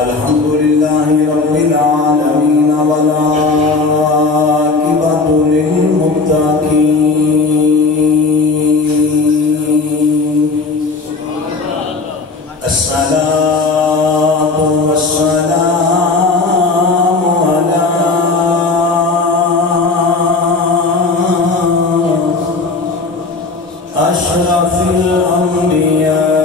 الحمد لله رب العالمين والعاقبة للمتقين الصلاة والسلام على أشرف الأنبياء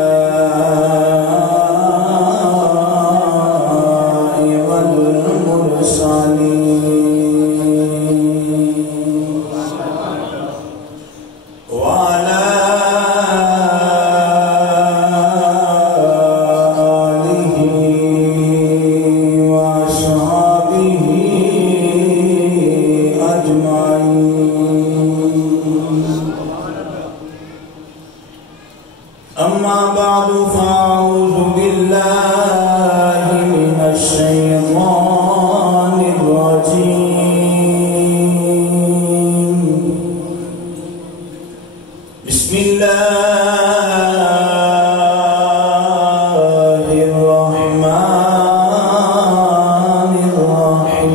أما بعد فأعوذ بالله من الشيطان الرجيم بسم الله الرحمن الرحيم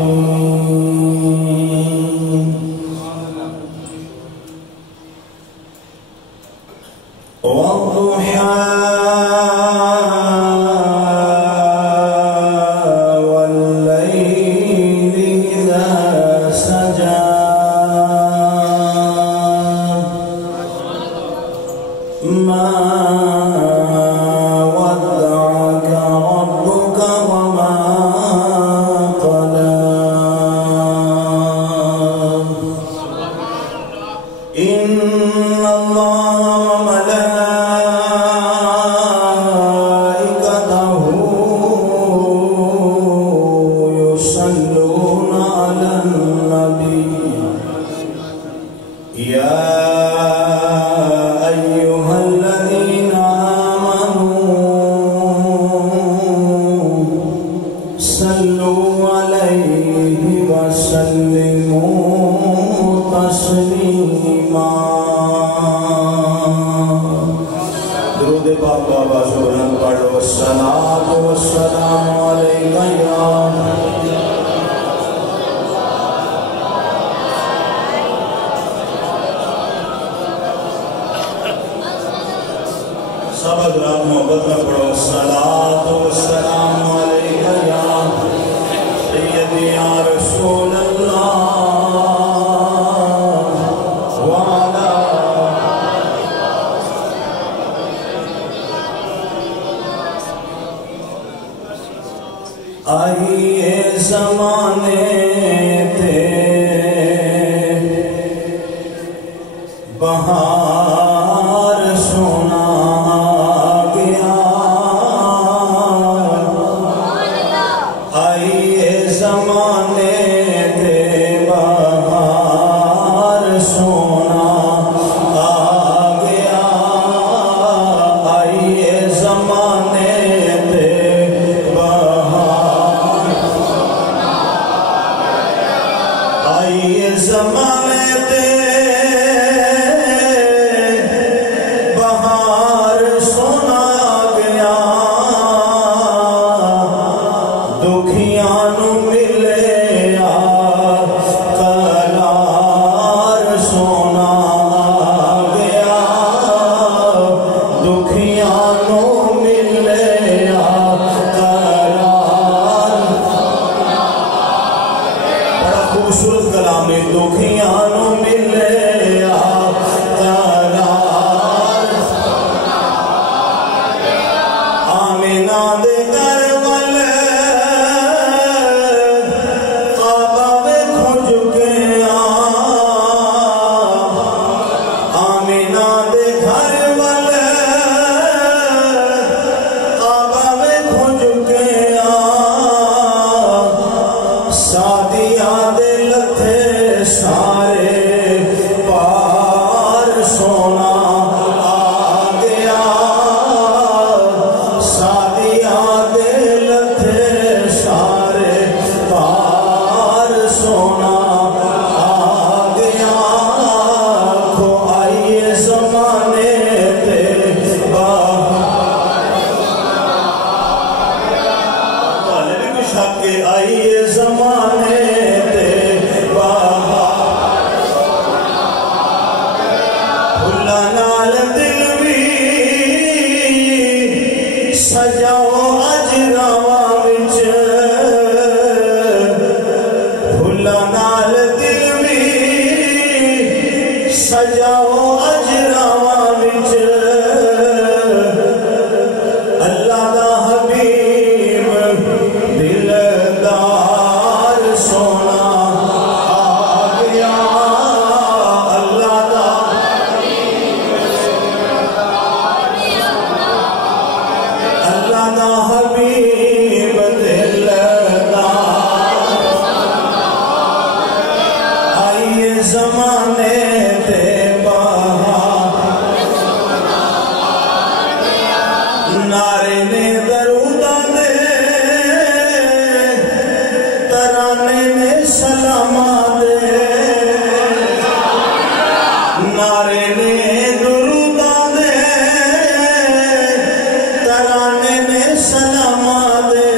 والضحى والليل إذا سجى ما ودعك ربك وما قلى إن الله وملائكته يصلون على النبي يا أيها الذين آمنوا صلوا عليه وسلموا تسليما درود پاک بابا سبحان پڑھو الصلاۃ والسلام علیک یا سب حضرات محبت میں پڑھو الصلاۃ والسلام علیک یا سیدی یا رسول اللہ وعلا آئیے زمانے تھے بہار سونا گیا آئیے زمانے تھے بہار سونا آ گیا آئیے زمانے تھے آئیے زمانے تھے آئیے زمانے تے بہار پھلاں نال دل بھی سجاؤ اج راواں وچ پھلاں نال دل بھی سجاؤ اج راواں وچ اللہ دا حبیب دلدار سونا آ گیا اللہ دا اللہ دا حبیب دلدار آئیے زمانے تے نعرے نے دروداں دے ترانے نے سلاماں دے نعرے نے دروداں دے ترانے نے سلاماں دے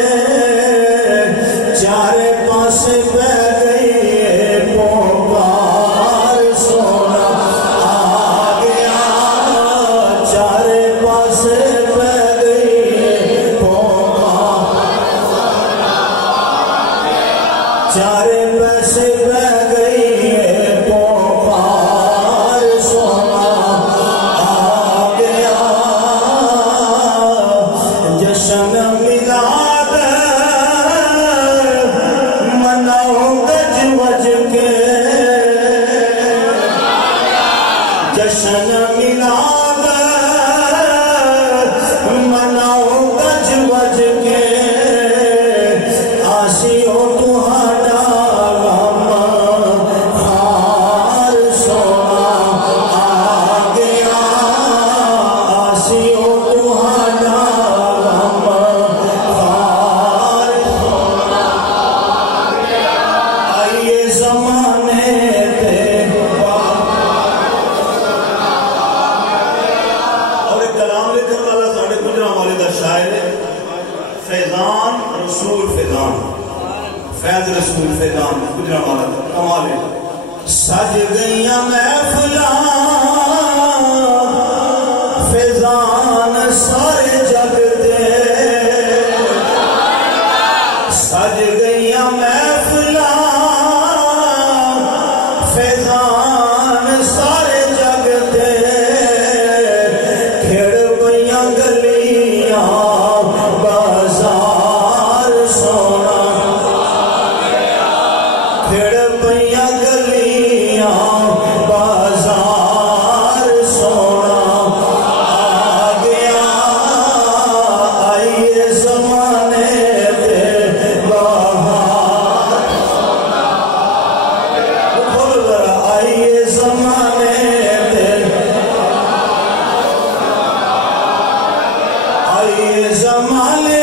چارے پاسے پہ گئی پوکار سونا آ گیا چارے پاسے چارے پیسے بہ گئی پوکار سونا آ گیا جشن میلاد مناؤ گج وج کے جشن میلاد مناؤ گج وج کے آسیو فیضان رسول فیضان فیض رسول فیضان گجرا والا کمال ہے سج گئیاں محفلاں فیضان سارے جگ دے سج گئیاں محفلاں فیضان سارے جگ دے کھڑ پئیاں گلیاں بازار سونا کھڑ پئیاں گلیاں بازار سونا آ گیا آئیے زمانے تے بہار بول ذرا آئیے زمانے تے آئیے زمانے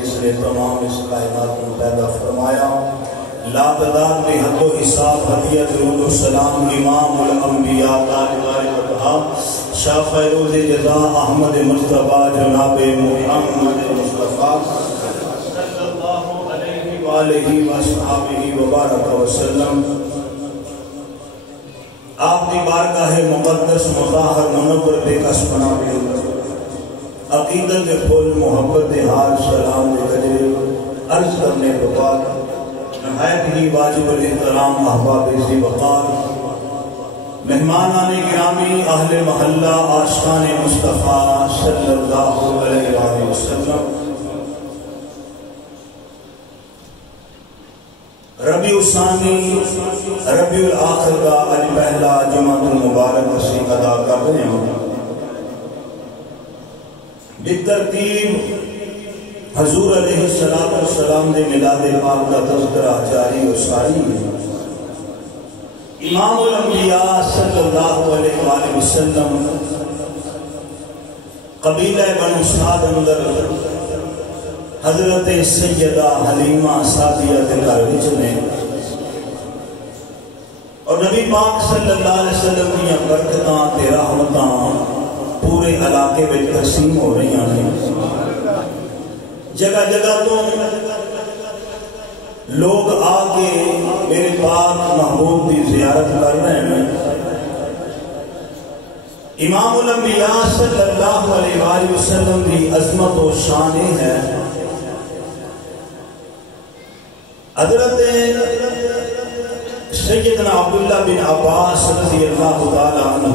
جس نے تمام اس کائنات کو پیدا فرمایا لا تعداد میں حد و حساب ہدیہ درود و سلام امام الانبیاء تاجدار وطہا شاہ فیروز جزا احمد مصطفیٰ جناب محمد مصطفیٰ صلی اللہ علیہ وآلہ وصحابہ وبارک وسلم آپ دی بارگاہ مقدس مطہر منور بے کس بنا بھی عقیدت پھول محبت حال سلام دے گجرے عرض کرنے کے بعد نہایت ہی واجب الاحترام احباب ذی وقار مہمانان گرامی اہل محلہ عاشقان مصطفیٰ صلی اللہ علیہ وسلم ربیع الثانی ربیع الاخر کا آج پہلا جمعۃ المبارک وسیع ادا کر رہے ہیں بالترتیب حضور علیہ السلام دے میلاد پاک کا تذکرہ جاری و ساری ہے۔ امام الانبیاء صلی اللہ علیہ وآلہ وسلم قبیلہ بنو سعد اندر حضرت سیدہ حلیمہ سعدیہ کے گھر وچ نے، اور نبی پاک صلی اللہ علیہ وسلم کی برکتاں تے رحمتاں پورے علاقے میں تقسیم ہو رہی ہیں۔ جگہ جگہ تو لوگ آ کے میرے پاک محبوب کی زیارت کر رہے ہیں۔ امام الانبیاء صلی اللہ علیہ وآلہ وسلم کی عظمت و شان ہے۔ حضرت سیدنا عبداللہ بن عباس رضی اللہ تعالی عنہ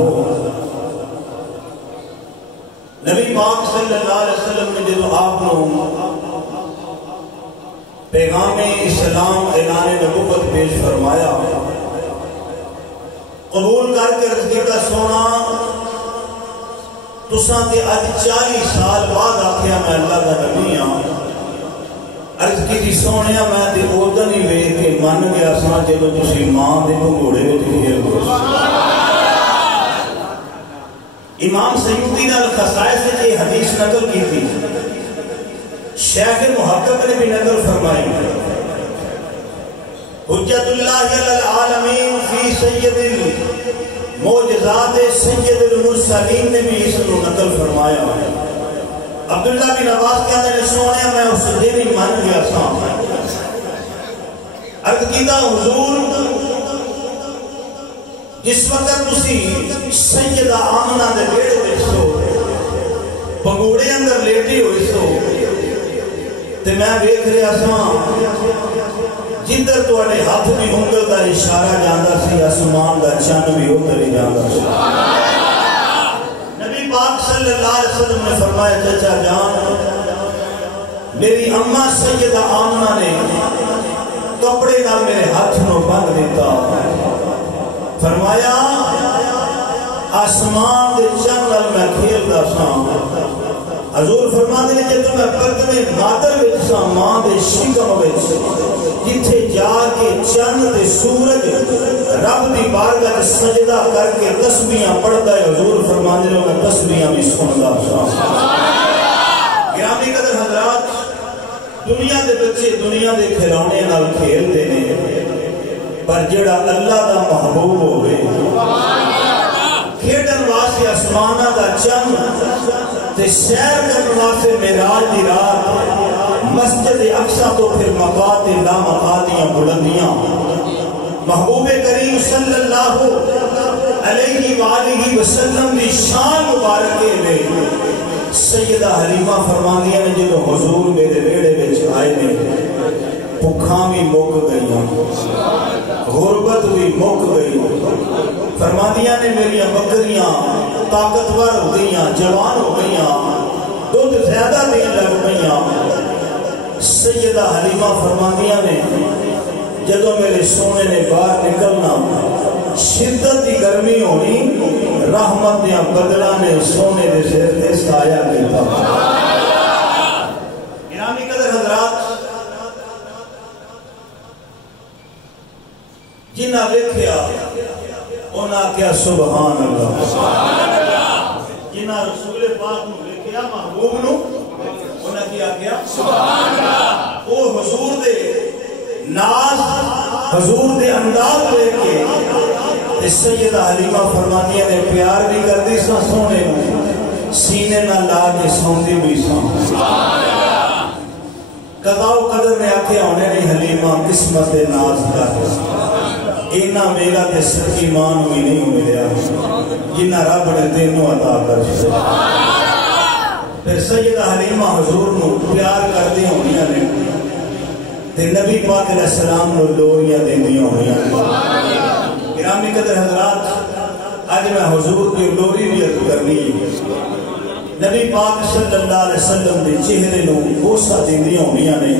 نبی پاک صلی اللہ علیہ وسلم نے جب آپ کو پیغام اسلام اعلان نبوت پیش فرمایا، قبول کر کے عرض کیتا سونا تساں تے اج 40 سال بعد آکھیا میں اللہ دا نبی ہاں۔ عرض کی سونیا میں تے اودن ہی ویکھ کے من گیا سا جدوں تسی ماں دے گھوڑے وچ کھیل رہے۔ امام سیوطی نے الخصائص سے یہ حدیث نقل کی تھی، شیخ محقق نے بھی نقل فرمائی۔ حجت اللہ علی العالمین فی سید المعجزات سید المرسلین نے بھی اس کو نقل فرمایا۔ عبداللہ بن عباس کہتے ہیں سونے میں اس دن ہی من گیا تھا، عرض کیتا حضور جس وقت تسی سیدہ آمنہ دے بیڑے وچ سو پگوڑے اندر لیٹی ہوئی سو تے میں ویکھ رہا سا جدھر تواڈے ہاتھ دی انگل دا اشارہ جاندا سی آسمان دا چن بھی ادھر ہی جاندا سی۔ نبی پاک صلی اللہ علیہ وسلم نے فرمایا چچا جان میری اماں سیدہ آمنہ نے کپڑے نال میرے ہاتھ نو بندھ دیتا، فرمایا آسمان دے چن نال میں کھیلدا سا۔ حضور فرماتے ہیں جدوں میں پرتویں مادر وچ سا ماں دے شکم وچ جتھے جا کے چند تے سورج رب دی بارگاہ وچ سجدہ کر کے تسبیحاں پڑھدا ہے، حضور فرماتے ہیں میں تسبیحاں بھی سندا سا۔ گرامی قدر حضرات، دنیا دے بچے دنیا دے کھلونے نال کھیلدے نے، پر جڑا اللہ دا محبوب ہوئے کھیڈن واسطے آسماناں دا چند تے سیر کرن واسطے معراج دی رات مسجد اقصی تو پھر مقات لا مقادیاں بلندیاں محبوب کریم صلی اللہ علیہ وآلہ وسلم دی شان مبارک میں سیدہ حلیمہ فرماندیاں نے جدوں حضور میرے بیڑے وچ آئے نے بھکھاں بھی مک گئیاں، غربت بھی مک گئی، فرماندیاں نے میری بکریاں طاقتور ہو گئیاں، جوان ہو گئیاں، دودھ زیادہ دین لگ گئیاں۔ سیدہ حلیمہ فرماندیاں نے جدوں میرے سونے نے باہر نکلنا شدت کی گرمی ہونی، رحمت دیا بدلہ نے سونے دے سر تے سایہ کیتا۔ گرامی قدر حضرات، جنہ دیکھیا انہاں کیا سبحان اللہ، جنہ رسول پاک نو دیکھیا محبوب نو انہاں کیا سبحان اللہ۔ وہ حضور دے ناز حضور دے انداز دیکھ کے سیدہ حلیمہ فرمانیہ نے پیار بھی کر دی سا سونے نو، سینے نہ لا کے سوندی بھی سا۔ قضاء و قدر نے آکھیا ہونے نہیں حلیمہ قسمت ناز کر، اینا میرا تے سکی مان بھی نہیں ملیا جنہ رب نے تینوں عطا کر سکتا۔ پھر سیدہ حلیمہ حضور نو پیار کر دی ہونیاں نے تے نبی پاک علیہ السلام نو لوریاں دین دی ہونیاں نے۔ گرامی قدر حضرات، آج میں حضور کی لوری بھی عرض کرنی ہے۔ نبی پاک صلی اللہ علیہ وسلم دے چہرے نو بوسہ دیندیاں ہونیاں نے،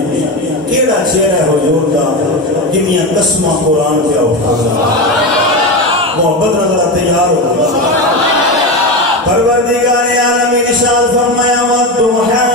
کیڑا چہرہ ہے حضور دا جنیاں قسمہ قرآن پہ اٹھانا، محبت نظر تیار ہو۔ پروردگار عالمین ارشاد فرمایا والضحیٰ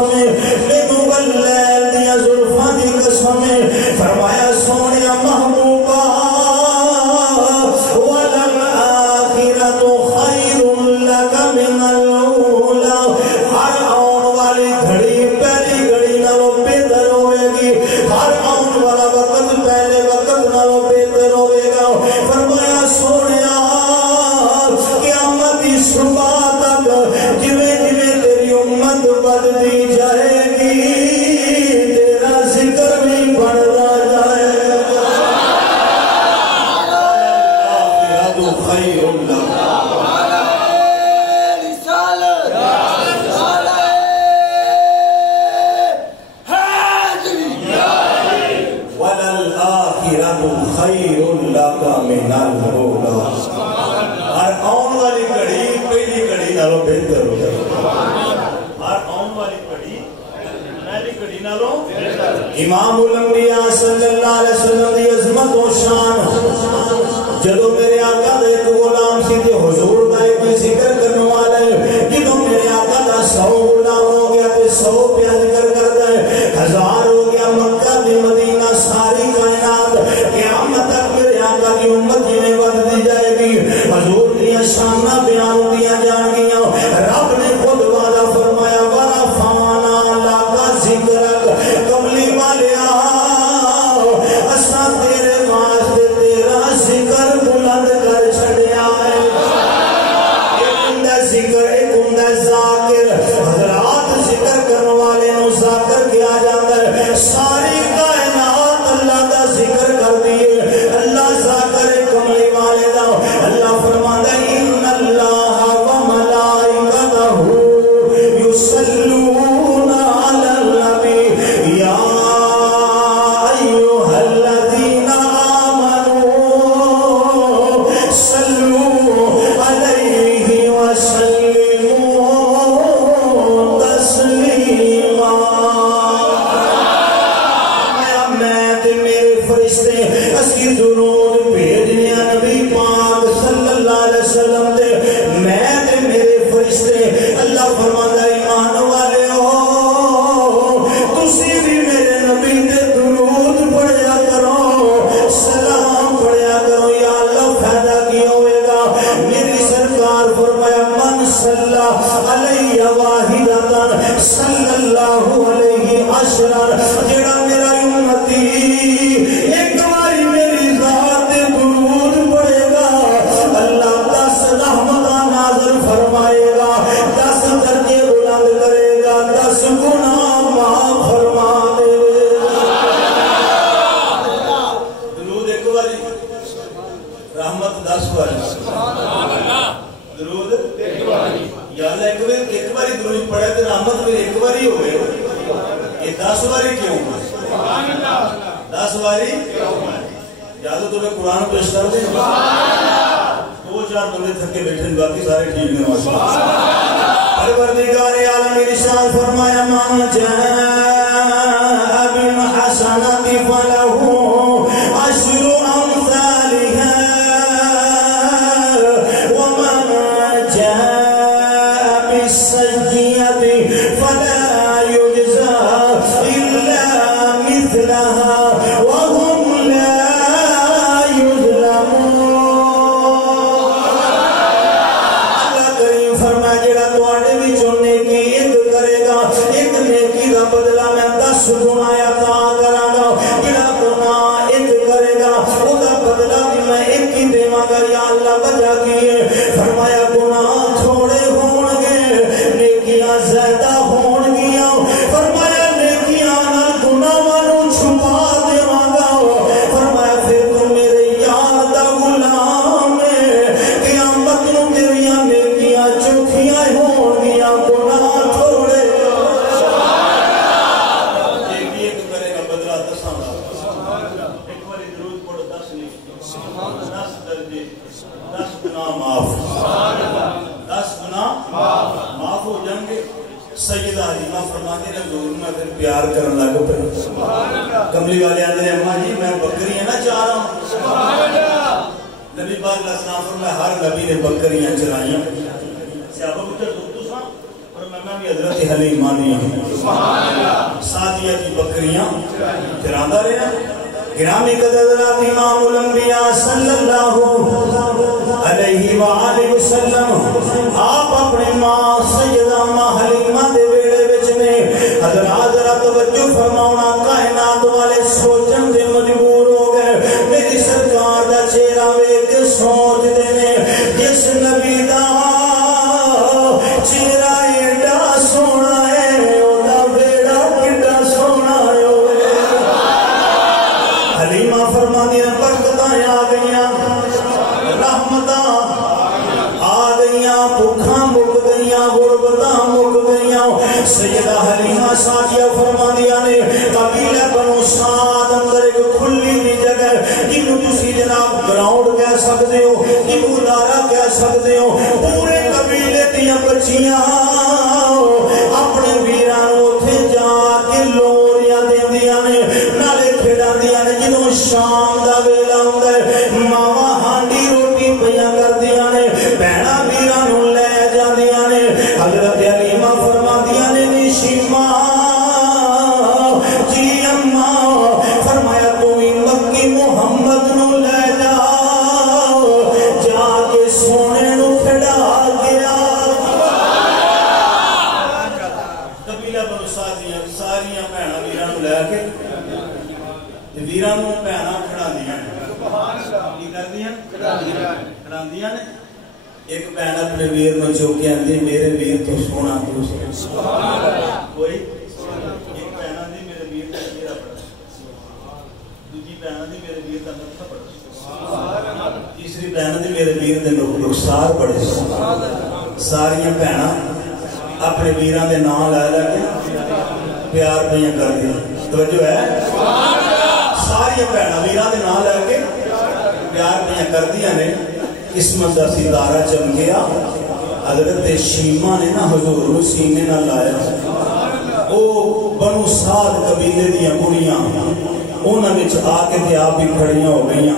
قسم مینوں واللیل دیاں زلفاں دی قسم فرمایا سونیا محبوبا وللآخرۃ خیر لک من الاولی ہر آن والی گھڑی پہلی گھڑی نالوں بہتر ہوئے گی ہر آن والا وقت پہلے وقت نالوں بہتر ہوئے گا فرمایا سونیا قیامت کی صبح تک جویں جویں تیری امت بدتی جائے گی تیرا ذکر بھی بڑھتا جائے گا آخرت خیر لک خیر لک من الاولی ہر آن والی گھڑی پہلی گھڑی نالوں بہتر ہو جائے ہر آن والی گھڑی پہلی گھڑی نالوں امام الانبیاء صلی اللہ علیہ وسلم دی عظمت و شان جدو میرے آقا دے ایک غلام سی تے حضور دا ایک ذکر کرنے والے جدو میرے آقا دا 100 غلام ہو گیا تے 100 پہ ذکر کرتا ہے 1000 ہو گیا مکہ تے مدینہ ساری کائنات قیامت تک میرے آقا کی امت جنہیں بدتی جائے گی حضور دیا شانہ بیان دیا جان گیا رب نے خود وعدہ فرمایا ورفعنا لک ذکرک کملی والیا اساں تیرے واسطے تیرا ذکر بلند کر چھڑیا ہے ایک ہوندا ذکر ایک ہوندا ذاکر حضرات ذکر کرنے والے نو ذاکر کیا جاتا ہے ساری کائنات اللہ دا ذکر کرتی ہے اللہ ذاکر کملی والے دا اللہ فرماتا ہے ان اللہ و ملائکتہ یصلون علی النبی یا ایھا الذین آمنوا صلوا علیہ وسلموا تسلیما میں تے میرے فرشتے اسی درود بھیجنے نبی پاک صلی اللہ علیہ وسلم دے میں تے میرے فرشتے اللہ فرماتا ہے ایمان والے ہو تسی بھی میرے نبی تے درود پڑھیا کرو سلام پڑھیا کرو یا اللہ فائدہ کی ہوئے گا میری سرکار فرمایا من صلی علیہ واحدۃ صلی اللہ علیہ عشرا جڑا میرا امتی ایک باری میری ذات درود پڑھے گا اللہ 10 رحمتاں نازل فرمائے گا 10 درجے بلند کرے گا 10 گناہ معاف فرما دے درود ایک باری رحمت 10 باری درود ایک باری یا اللہ ایک باری درود پڑھے تو رحمت پھر ایک باری ہوئے یہ 10 باری کیوں 10 باری یا تو تمہیں قرآن پیش کر دیں 2-4 بندے تھکے بیٹھے باقی سارے ٹھیک نے پروردگار عالم ارشاد فرمایا من جاء بالحسنۃ فلہ عشر امثالها ومن جاء بالسیئۃ فلا یجزى الا مثلها وهم لا يظلمون اللہ کریم فرمایا جڑا تواڈے وچوں نیکی ایک کرے گا ایک نیکی دا بدلہ میں 10 گنا عطا کراں گا جڑا گناہ ایک کرے گا او دا بدلہ بھی میں ایک ہی دیواں گا یا اللہ وجہ کی ہے فرمایا گناہ تھوڑے ہون گے نیکیاں زیادہ ہون گیاں فرمایا نیکیاں نال گناہاں نوں چھپا دیواں گا فرمایا پھر تو میرے یار دا غلام ہے قیامت نوں تیریاں نیکیاں چوکھیاں ہون گیاں گناہ تھوڑے نیکی ایک کرے گا بدلہ 10 دا ایک باری درود پڑھو 10 نہیں 10 درجے 10 گناہ معاف 10 گناہ معاف ہو جائیں گے سیدہ حلیمہ فرماتے ہیں حضور میں پھر پیار کرنے لگو پھر کملی والے آندے ہیں اماں جی میں بکریاں نہ چاہ رہا ہوں نبی پاک علیہ السلام فرمایا ہر نبی نے بکریاں چرائیاں صحابہ پوچھا تو سا اور میں بھی حضرت حلیمہ دیا ساتھیہ کی بکریاں چراندہ رہا گرامی قدر حضرت امام الانبیاء صلی اللہ علیہ وآلہ وسلم آپ اپنی ماں سیدہ ماں حلیمہ دے بیڑے بچنے حضرات ذرا توجہ فرماؤنا کائنات والے سوچن دے مجبور ہو گئے میری سرکار دا چہرہ ویکھ کے سوچ دینے جس نبی دا چہرہ ایڈا سونا ہے او دا بیڑا کڈا سونا ہے حلیمہ فرماندی برکتاں آ گئیاں رحمتاں آ گئیاں بھوکاں مک گئیاں غربتاں مک گئیاں سیدہ حلیمہ ساتھیہ فرماندیاں نے قبیلہ بنو سعد اندر ایک کھلی دی جگہ جنہوں تسی جناب گراؤنڈ کہہ سکتے ہو جنہوں ادارہ کہہ سکتے ہو پورے قبیلے دیاں بچیاں اپنے ویران اوتھے جا کے لوریاں دیندیاں نے نالے کھیڈاندیاں نے جنہوں شام دا ویلا ہوندا ہے ماواں ہانڈی روٹی پیاں کردیاں نے بہنا ویران لے جاندیاں نے حضرت حلیمہ فرماندیاں نے نشیمہ جی اماں فرمایا تمہیں مکی محمد نو لے جاؤ جا کے سونے نو کھڑا گیا قبیلہ بنو سعدیاں ساریاں بہنا ویران لے کے ویران نو بہنا کھڑا دیا کی کر دیا کھڑا دیا نے ایک بہن اپنے ویر میں چوکے آندی میرے ویر تو سونا کوئی ایک بہن آندی میرے ویر تو چہرہ پڑا دوسری بہن آندی میرے ویر کا نقطہ پڑا تیسری بہن آندی میرے ویر دے رخسار بڑے ساریاں بہناں اپنے ویراں دے نام لے لے کے پیار پیاں کر دیا توجہ ہے ساری بہناں ویراں دے نام لے کے پیار پیاں کر دیا نے قسمت دا ستارہ چمکیا حضرت شیمہ نے نا حضور نو سینے نہ لایا او بنو سعد قبیلے دیاں کڑیاں انہاں وچ آ کے تے آپ بھی کھڑیاں ہو گئیاں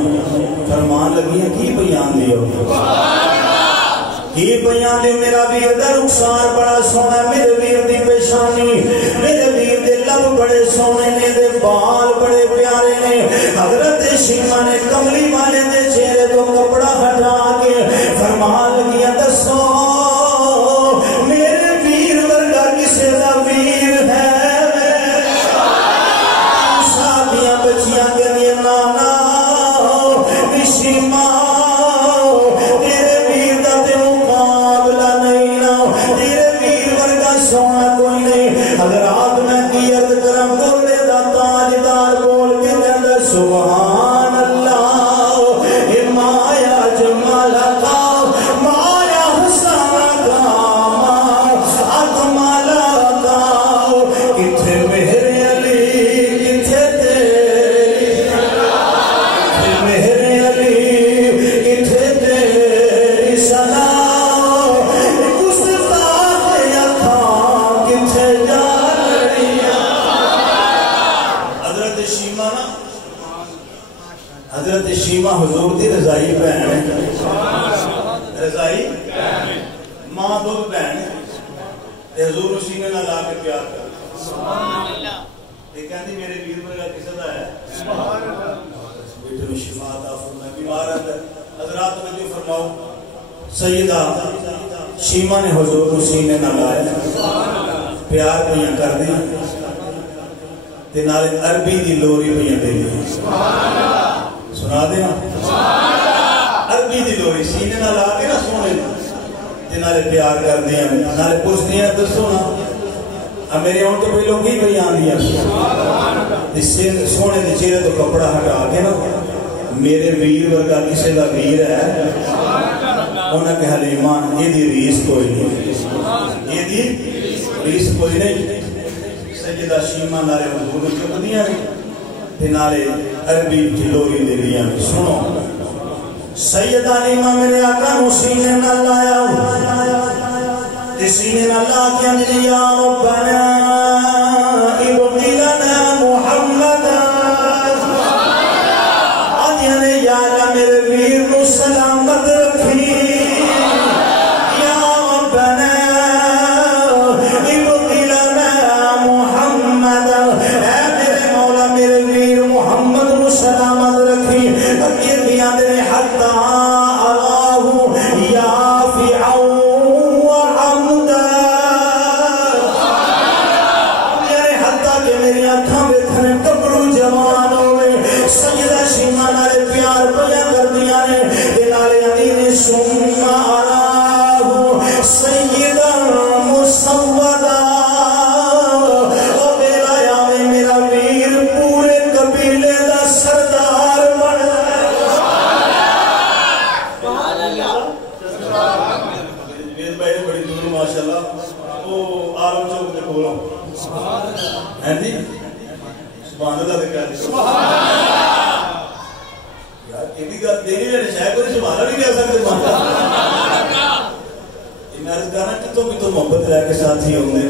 فرمان لگیاں کی بیان دیو کی بیان دے میرا ویر دا رخسار بڑا سونا میرے ویر دی پیشانی میرے ویر دے لب بڑے سونے نے دے بال بڑے پیارے نے حضرت شیمہ نے کملی والے دے چہرے تو کپڑا ہٹا کے فرمان لگیا دسو میرے ویر ورگا کسے دا ویر ہے ساتھیاں بچیاں گنیاں نانا شیمہ تیرے ویر دا تے مقابلہ نہیں نا تیرے ویر ورگا سونا کوئی نہیں حضرات میں کی عرض کرم کولے دا تاجدار بول کے کہندا سبحان اللہ اے مایا جمال کا مایا حسن کا اکمال کا کتھے مہر علی کتھے تیری کتھے مہر علی کتھے تیری سنا گستاخ اکھاں کتھے جا لڑیاں حضرت شیمہ نا حضرت شیمہ حضور دی رضائی بہن ہے رضائی ماں دو بہن ہے حضور سینے نہ لا کے پیار کر یہ کہندی میرے ویر ورگا کسے دا ہے بیٹے میں شفا عطا فرمائے بیمار ہے حضرات توجہ فرماؤ سیدہ شیمہ نے حضور سینے نہ لایا پیار پیاں کر دی تے نالے عربی دی لوری پیاں دے دی سنا دے عربی دی لوری سینے نہ لا کے نہ سونے تے نالے پیار کر دیا نالے پوچھ دیا تو سونا میرے اون تو کوئی لوگ ہی بیان دیا سونے دے چہرے تو کپڑا ہٹا کے نا میرے ویر ورگا کسے دا ویر ہے انہاں کہ حلیمہ یہ دی ریس کوئی نہیں یہ دی ریس کوئی نہیں سیدہ شیمہ نالے حضور چک دیا تے نالے عربی کی لوری دے دیا سنو سیدہ حلیمہ میرے آقا نو سینے نہ لایا تے سینے نہ لا کے انجلی یا ربنا ابقی لنا محمد آدھیا نے یا اللہ میرے ویر نو سلامت رکھی یا ربنا ثم أراه سيدا مسودا میرا ویر پورے قبیلے دا سردار بن بڑی دور ماشاءاللہ وہ عالم چوک کے کولوں ہیں جی سبحان اللہ کہہ دی یار کیڑی گل دینی ہے شاید کوئی سبحان اللہ نہیں کہہ سکتے سبحان اللہ ان عرض کرنا کہ تو محبت رہ کے ساتھ ہی ہوں گے